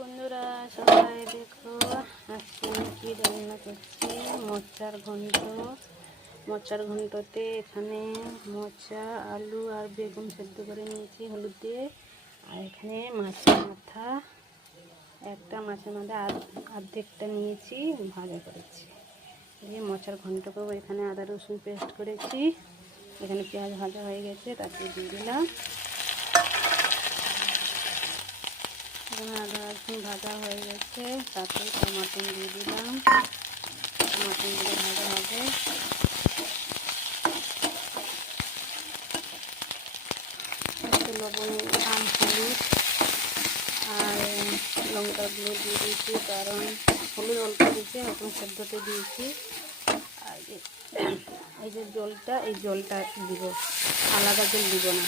বন্ধুরা সবাই দেখো, আজকে আমি কি রান্না করছি। মোচার ঘন্টতে এখানে মোচা, আলু আর বেগুন সেদ্ধ করে নিয়েছি হলুদ দিয়ে। আর এখানে মাছের মাথা, একটা মাছের মাথা অর্ধেকটা নিয়েছি, ভাজা করেছি। এই মোচার ঘন্ট করবো। এখানে আদা রসুন পেস্ট করেছি, এখানে পেঁয়াজ ভাজা হয়ে গেছে, তাতে দিয়ে দিলাম। এখানে আদা রসুন ভাজা হয়ে গেছে, তাতে টমাটো দিয়ে দিলাম। টমাটো দিয়ে ভাজা হবে। একটু লবণ, হলুদ আর লঙ্কা গুঁড়ো দিয়ে দিয়েছি, কারণ হলুদ অল্প দিয়েছি, এখন সেদ্ধতে দিয়েছি। আর এই যে জলটা, এই জলটা দিব, আলাদা জল দিব না।